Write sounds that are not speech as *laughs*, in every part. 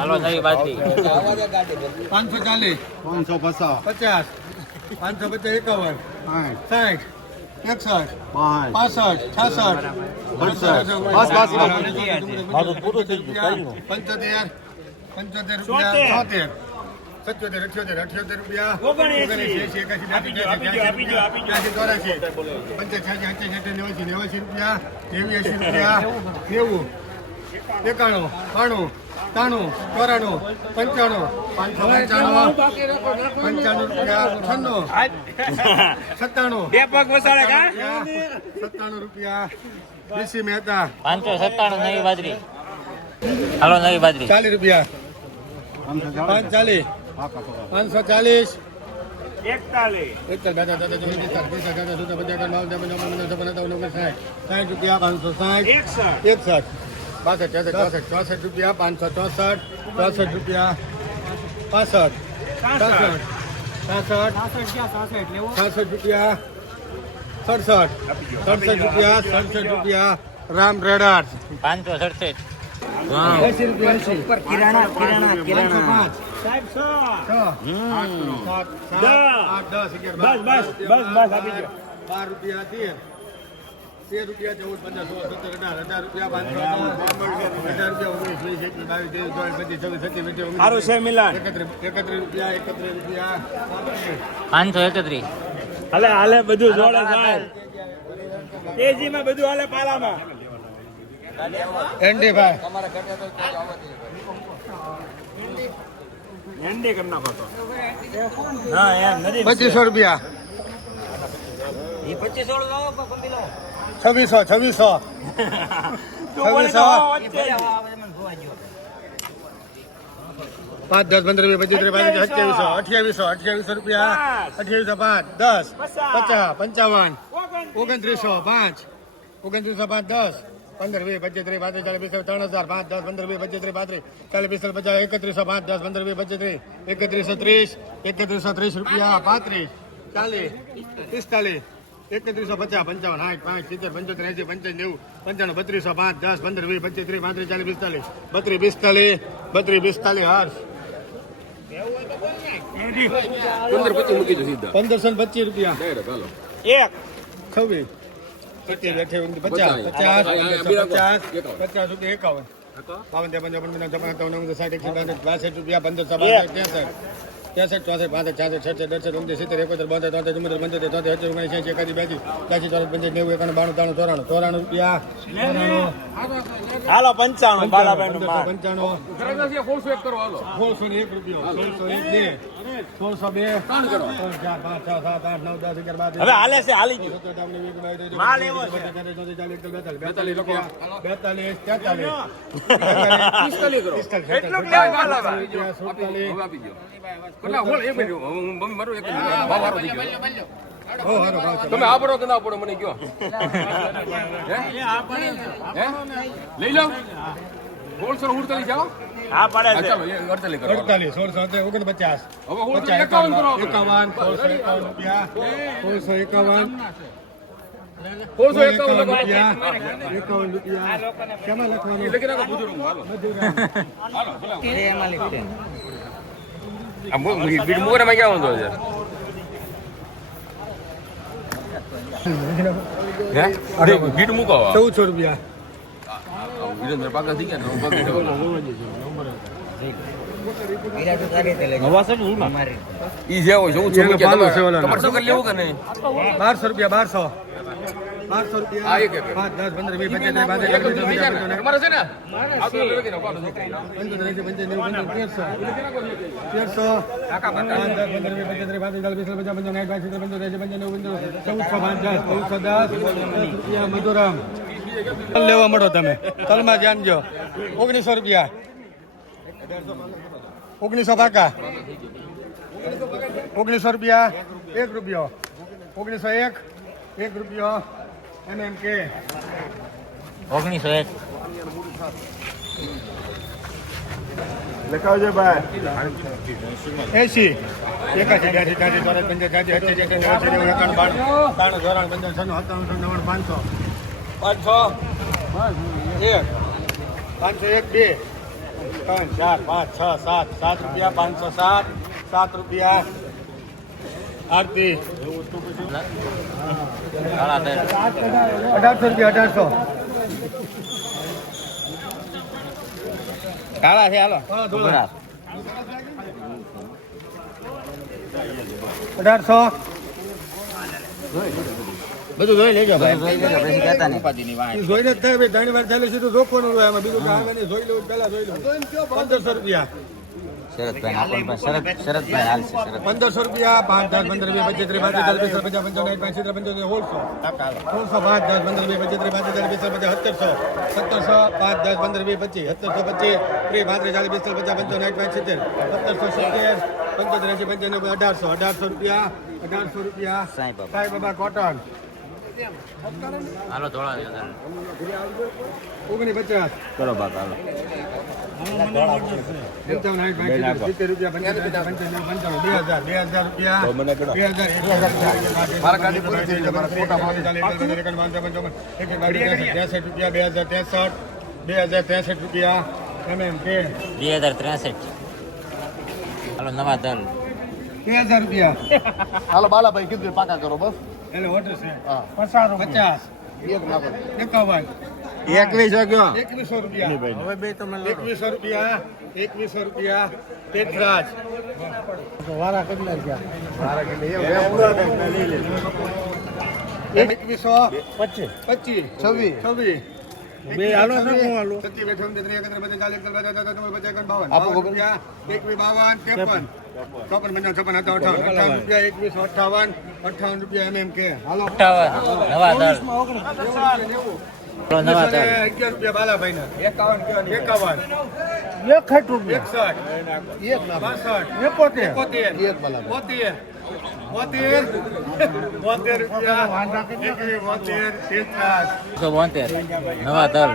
હાલો નવી બાજરી પાંચસો ચાલીસ. પાંચસો પચાસ. પચાસ. પાંચસો પચાસ એકાવન. સાઠ. સાઠ. એકસઠ. પાસઠ. છાસઠ. પંચોતેર. પંચોતેર. રૂપિયા છોતેર. સત્યોતેર અઠ્યોતેર અઠ્યોતેર રૂપિયા. ઓગણએંસી, એંસી, એકાસી, ચોરાસી. પંચાસી અઠ્યાસી અઠ્યાસી નેવાસી નેવાસી રૂપિયા. નેવ્યાસી રૂપિયા. નેવું. એકાણું બાણું. ત્રાણું ચોરાણું પંચાણું પાંચસો પંચાણું પંચાણું રૂપિયા છન્નું સત્તાણું બે પગ વસાડે કા સત્તાણું રૂપિયા દેશી મહેતા પાંચસો સત્તાણું નવી બાજરી હાલો નવી બાજરી ચાલીસ રૂપિયા પાંચસો પાંચ ચાલીસ પાકા પચાસ પાંચસો ચાલીસ એકતાલીસ એકતાલીસ બેતા દાદા ચોવીસ પિસ્તાલીસ પિસ્તાલીસ સાડા સુતા પચાસ બાવન ત્રેપન ચોપન પંદર છપ્પન સત્તાવન ઓગણ સાઠ સાઠ રૂપિયા પાંચસો સાઠ એકસઠ એકસઠ બાસઠ ચોસઠ ચોસઠ ચોસઠ રૂપિયા પાંચસો ચોસઠ ચોસઠ રૂપિયા પાસઠ છાસઠ છાસઠ છાસઠ રૂપિયા સડસઠ સડસઠ રૂપિયા સડસઠ રૂપિયા રામ રેડાર પાંચસો સડસઠ એસી રૂપિયા એસી કિરાણા કિરાણા પાંચસો પાંચ સાહેબ સો છ સાત સાત દસ. આઠ દસ અગિયાર બસ, બસ, બસ, બસ, આપી દો. બાર રૂપિયા તેર તેર રૂપિયા ચૌદ પંદર સોળ સત્તર અઢાર અઢાર રૂપિયા પાંચસો અઢાર રૂપિયા ઓગણીસ વીસ એકવીસ બાવીસ ત્રેવીસ ચોવીસ પચીસ છવ્વીસ સત્યાવીસ અઠ્યાવીસ સારું છે મિલાન. એકત્રીસ એકત્રીસ રૂપિયા એકત્રીસ રૂપિયા. પાંચસો એકત્રીસ. હાલે હાલે બધું જોડે સાહેબ તેજીમાં બધું હાલે પાલામાં. એન્ડી ભાઈ. હેન્ડી કરી નાખો તો. હા એમ નથી. પચીસો રૂપિયા. પચીસો તો વચ્ચે જ. પાંચ દસ પંદર વીસ પચીસ ત્રીસ પાંત્રીસ અઠ્યાવીસો અઠ્યાવીસો અઠ્યાવીસો રૂપિયા અઠ્યાવીસો પાંચ દસ પચાસ પંચાવન ઓગણત્રીસો પાંચ ઓગણત્રીસો પાંચ દસ પંદર વીસ પચીસ ત્રીસ પાંત્રીસ ચાલીસ પિસ્તાલીસ ત્રણ હજાર પાંચ દસ પંદર વીસ પચીસ ત્રીસ પાંત્રીસ ચાલીસ પિસ્તાલીસ પચાસ એકત્રીસો પાંચ દસ પંદર વીસ પચીસ ત્રીસ એકત્રીસો ત્રીસ એકત્રીસો ત્રીસ રૂપિયા પાંત્રીસ ચાલીસ પિસ્તાલીસ એકત્રીસો પચાસ પંચાવન આઠ પાંચ સિત્તેર પંચોતેર એસી પંચાવન નેવું પંચાણું બત્રીસો પાંચ દસ પંદર વીસ પચીસ ત્રીસ પાંત્રીસ ચાલીસ પિસ્તાલીસ બત્રીસ પિસ્તાલીસ બત્રીસ પિસ્તાલીસ હર્ષ. પંદરસો ને પચીસ રૂપિયા. એક. છવ્વીસ. પચીસ અઠ્યાવીસ પચાસ પચાસ. પચાસ પચાસ રૂપિયા એકાવન. બાવન ત્રેપન ચોપન પંચાવન સાઠ એકસો બાસઠ બાસઠ રૂપિયા પંદરસો બાસઠ ત્રેસઠ. ત્રેસઠ ચોસઠ પાંસઠ છાસઠ છસઠ અડસઠ ઓગણીસ સિત્તેર એકોતેર બોતેર તોતેર ચુમ્મોતેર પંચોતેર તોતેર અઠ્યાસી ઓગણીસ એસી એકાદી બેસી ત્યાસી ચોસઠ પંચાસી નેવું એકાણું બાણું ત્રાણું ચોરાણું ચોરાણું રૂપિયા. હાલો પંચાણું પંચાણું સોળસો એક રૂપિયો સોળસો એક બે સોળસો બે. ચાર પાંચ છ સાત આઠ નવ દસ અગિયાર બાર હવે હાલે છે હાલી બેતાલીસ તેતાલીસ. તમે આપડો કે ના આપડો મને કયો હે લઈ લો. સોળસો ઉડતાલીસ જાઓ હા પડે છે. અડતાલીસ સોળસો ઓગણપચાસ. એકાવન સોળસો એકાવન રૂપિયા. સોળસો એકાવન. સોળસો એકાવન રૂપિયા. એકાવન રૂપિયા. કેમાં લખવાનું? લખી નાખો બુજુર્ગ હાલો. હાલો ભલે. આ મુ- મુ- બીડ ક્યાં વાંધો છે? અરે બીડ મૂકો ચૌદસો રૂપિયા. વિરેન્દ્ર પાકા થઈ ગયા ઈ જેવો છે હું છું છે તમારે શું કરી લેવું કે નહીં રૂપિયા મધુરામ લેવા મળો તમે તલમાં જાણજો ઓગણીસો રૂપિયા ઓગણીસો પાકા. ઓગણીસો રૂપિયા એક રૂપિયો. ઓગણીસો એક એક રૂપિયો એમ એમ કે ઓગણીસો એક. લખાવજો ભાઈ. એસી એકાસી બ્યાસી ત્યાસી ચોરાસી પંચાસી અઠ્યાસી એકાસી નેવું એકાણું બાણું ત્રાણું ચોરાણું પંચાવન છન્નું સત્તાવન નવ્વાણું પાંચસો. પાંચસો. એક. પાંચસો એક બે. ત્રણ ચાર પાંચ છ સાત. સાત રૂપિયા પાંચસો સાત. સાત રૂપિયા. આરતી. અઢારસો રૂપિયા અઢારસો. કાળા છે હાલો. અઢારસો. બધું જોઈ લેજો ભાઈ. જોઈ લેજો પછી કહેતા નહીં. ઉપાધિની વાત ઈ જોઈને જ થાય ભાઈ ઘણી વાર ચાલે સીધું જોખવાનું હોય એમાં બીજું કામ નહીં જોઈ લેવું પહેલા જોઈ લેવું. પંદરસો રૂપિયા. શરદભાઈ આપણને શરદ શરદભાઈ હાલ છે શરદ પંદરસો રૂપિયા પાંચ દસ પંદર વીસ પચીસ ત્રીસ પાંત્રીસ ચાલીસ પચાસ પંચાવન સાઠ પાંચ સિત્તેર ઓળસો સોળસો. સોળસો પાંચ દસ પંદર વીસ પચીસ ત્રીસ પાંત્રીસ ચાલીસ પચાસ સત્તરસો. સત્તરસો પાંચ દસ પંદર વીસ પચીસ. સત્તરસો પચીસ ત્રીસ પાંત્રીસ ચાલીસ પિસ્તાલીસ પચાસ પંચાવન પાંચ સિત્તેર. સત્તરસો સિત્તેર પંચોતેર એંસી પંચાનવે અઢારસો અઢારસો રૂપિયા અઢારસો રૂપિયા. સાંઈ બાબા. કોટન હાલો થોડા ઓગણી પચાસ કરો બાપ હાલો બે હજાર ત્રેસઠ રૂપિયા બે હજાર ત્રેસઠ બે હજાર ત્રેસઠ રૂપિયા એમ એમ કે બે હજાર ત્રેસઠ હાલો નવા દલ બે હજાર રૂપિયા હાલો બાલાભાઈ કીધું પાકા કરો બસ એટલે ઓર્ડર છે. પચાસ પચાસ. એકવીસો કયો એકવીસો રૂપિયા. હવે બે તમે એકવીસો રૂપિયા એકવીસો રૂપિયા પેટરાજ. વારા એકવીસો પચીસ. પચીસ. છવ્વીસ. છવ્વીસ. બે હાલો હાલો. સત્તી બેઠો ત્રીસ એકત્ર બધા ચાલીસ એકત્ર બધા ચાલીસ એકત્ર બધા એકાવન બાવન બાવન રૂપિયા એકવીસ બાવન ત્રેપન. ચોપન પંચાવન છપ્પન અઠાવન. અઠાવન અઠાવન રૂપિયા એકવીસ અઠાવન અઠાવન રૂપિયા એમ એમ કે. હાલો. અઠાવન. નવા હાલો નવા દલ અગિયાર રૂપિયા બાલાભાઈ ના એકાવન. એકાવન. એકસઠ. એક બાસઠ. એકોતેર. એકોતેર. બોતેર બોતેર. બોતેર. નવા દલ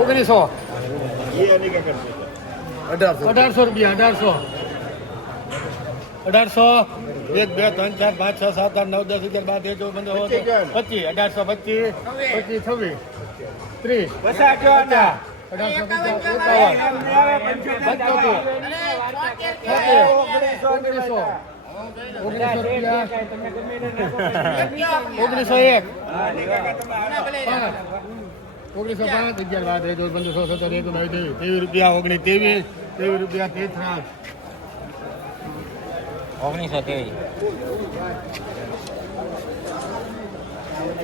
ઓગણીસો. અઢારસો રૂપિયા અઢારસો. અઢારસો એક બે ત્રણ ચાર પાંચ છ સાત આઠ નવ દસ અગિયાર બાર તેર ચૌદ પંદર પચીસ અઢારસો પચીસ પચીસ છવ્વીસ ત્રીસ ઓગણીસો. ઓગણીસો રૂપિયા. *laughs* ઓગણીસો એક. ઓગણીસો પાંચ અગિયાર બાર તેર ચૌદ પંદર સોળ સત્તર એક બાવીસ તેવીસ રૂપિયા ઓગણીસ ત્રેવીસ તેવીસ રૂપિયા તેત્રાસ. ઓગણીસો ત્રેવીસ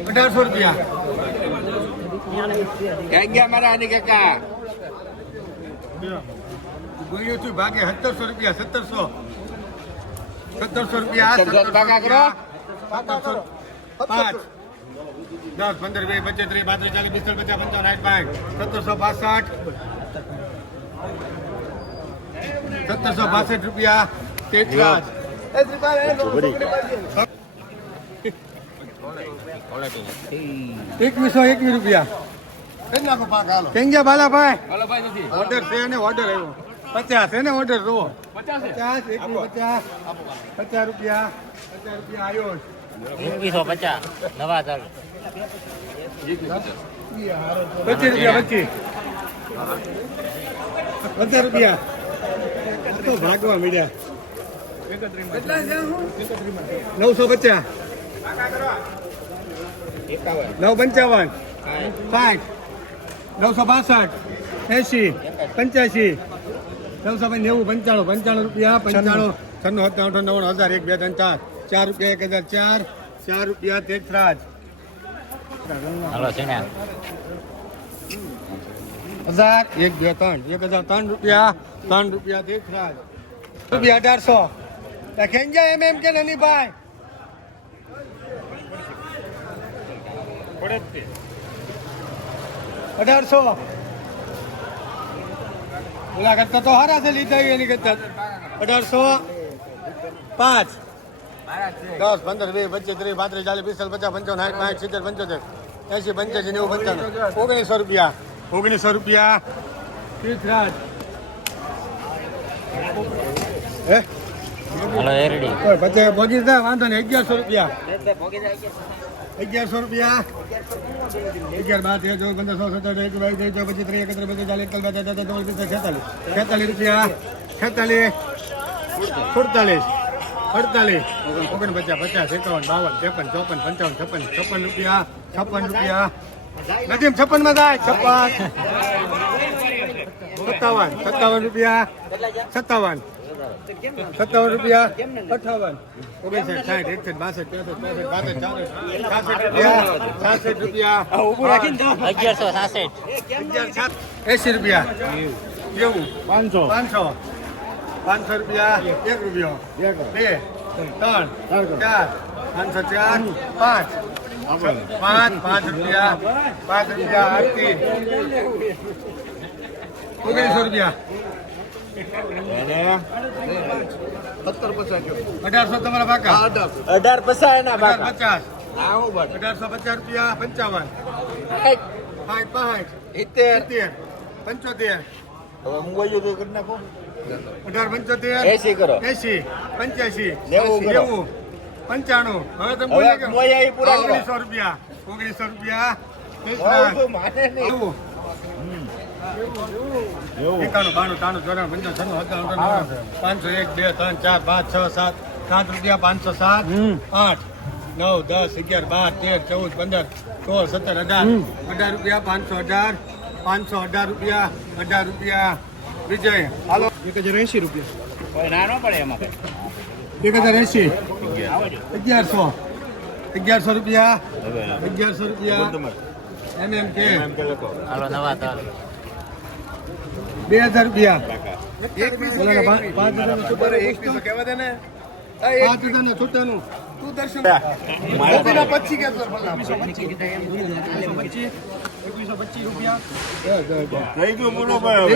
અઢારસો રૂપિયા ક્યાં ગયા મારા આની કાકા ગોળીઓ છું ભાગે સત્તરસો રૂપિયા સત્તરસો સત્તરસો રૂપિયા સત્તરસો ભાગા કરો. સત્તરસો પાંચ દસ પંદર વીસ પચીસ ત્રીસ પાંત્રીસ ચાલીસ પિસ્તાલીસ પચાસ પંચાવન સાઠ પાંચ સત્તરસો પાસઠ સત્તરસો પાસઠ રૂપિયા તેત્રાસ એકવીસો એકવીસ રૂપિયા. એક નાખો પાકા કેમ ગયા બાલાભાઈ બાલાભાઈ ઓર્ડર છે ને ઓર્ડર આવ્યો. પચાસ એને ઓર્ડર જુઓ. પચાસ એકવીસ પચાસ. પચાસ રૂપિયા. પચાસ રૂપિયા આવ્યો એકવીસો પચાસ. નવા પચીસ રૂપિયા પચીસ. પચાસ રૂપિયા. તો ભાગવા મળ્યા નવસો પચાસ. નવ પંચાવન સાઠ નવસો બાસઠ એસી. પંચ્યાસી. નવસો નેવું પંચાણું પંચાણું રૂપિયા પંચાણું. છન્નું સત્તાવન નવ્વાણું હજાર એક બે ત્રણ ચાર. ચાર રૂપિયા એક હજાર ચાર. ચાર રૂપિયા તેત્રાજ. હાલો હજાર એક બે ત્રણ. એક હજાર ત્રણ રૂપિયા ત્રણ રૂપિયા તેત્રાજ. રૂપિયા અઢારસો. ખેંજા એમ એમ કે નાની ભાઈ અઢારસો. ઓલા કરતા તો હારા છે લીધા એની કરતા. અઢારસો. પાંચ. દસ પંદર વીસ પચીસ ત્રીસ પાંત્રીસ ચાલીસ પિસ્તાલીસ પચાસ પંચાવન સાઠ પાંચ સિત્તેર પંચોતેર એસી પંચ્યાસી નેવું પંચાવન ઓગણીસો રૂપિયા. ઓગણીસો રૂપિયા. તીર્થરાજ હે? હાલો એરડી પચાસ પહોંચી વાંધો નહીં અગિયારસો રૂપિયા. અગિયારસો. રૂપિયા. અગિયાર બાર તેર ચૌદ પંદર સો સત્તર એક બાવીસ ત્રેવીસ ચોવીસ પચીસ ત્રીસ એકત્રીસ બત્રીસ ચાલીસ તેતાલીસ ચોવીસ પચીસ છેતાલીસ. છેતાલીસ રૂપિયા. છેતાલીસ. સુડતાલીસ. અડતાલીસ. ઓગણપચાસ પચાસ એકાવન બાવન ત્રેપન ચોપન પંચાવન છપ્પન છપ્પન રૂપિયા. છપ્પન રૂપિયા. નજીમ છપ્પનમાં થાય છપ્પન. સત્તાવન સત્તાવન રૂપિયા. સત્તાવન. સત્તાવન રૂપિયા અઠાવન. ઓગણસાઠ સાઠ એકસઠ બાસઠ ચોસઠ બાસઠ ચાસઠ છાસઠ રૂપિયા છાસઠ રૂપિયા. અગિયારસો સાસઠ. એસી રૂપિયા. એવું. પાંચસો. પાંચસો. પાંચસો રૂપિયા એક રૂપિયો. બે ત્રણ ચાર પાંચસો ચાર પાંચ. પાંચ પાંચ રૂપિયા. પાંચ રૂપિયા આઠ ઓગણીસો રૂપિયા. અઢારસો તમારા પાકા અઢારસો. અઢાર પચાસ. એના પચાસ બાદ અઢારસો પચાસ રૂપિયા પંચાવન. પાંચ પાંચ ઇત્તેર સિત્તેર. પંચોતેર. હવે હું બોલ્યું તો કરી નાખો. અઢાર પંચોતેર. એસી કરો. એસી પંચ્યાસી નેવું. નેવું. પંચાણું. હવે તમે હવે કે ગયો. ઓગણીસો રૂપિયા. ઓગણીસો રૂપિયા ત્રીસ હવે લાખ. તો માને નહીં નેવું. એકાણું બાણું ત્રાણું ચોરાણું પંચાણું છન્નું સત્તાણું પાંચસો એક બે ત્રણ ચાર પાંચ છ સાત સાત રૂપિયા પાંચસો સાત આઠ નવ દસ અગિયાર બાર તેર ચૌદ પંદર સોળ સત્તર અઢાર અઢાર રૂપિયા પાંચસો અઢાર પાંચસો અઢાર રૂપિયા અઢાર રૂપિયા વિજય હાલો. એક હજાર એસી રૂપિયા. નાનો પડે એમાં એક હજાર એસી અગિયારસો. અગિયારસો રૂપિયા. અગિયારસો રૂપિયા. એમ એમ કે. હાલો નવા બે હજાર રૂપિયા.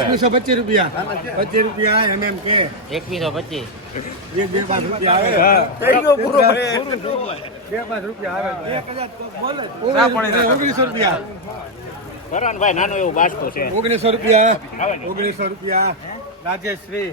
એકવીસો પચીસ રૂપિયા. પચીસ રૂપિયા. એમ એમ કે. એકવીસો પચીસ. એક બે પાંચ રૂપિયા આવે. બે પાંચ રૂપિયા આવે. ઓગણીસો રૂપિયા. કરો ને ભાઈ નાનું એવું બાસકું છે. ઓગણીસો રૂપિયા ઓગણીસો રૂપિયા. રાજેશ્રી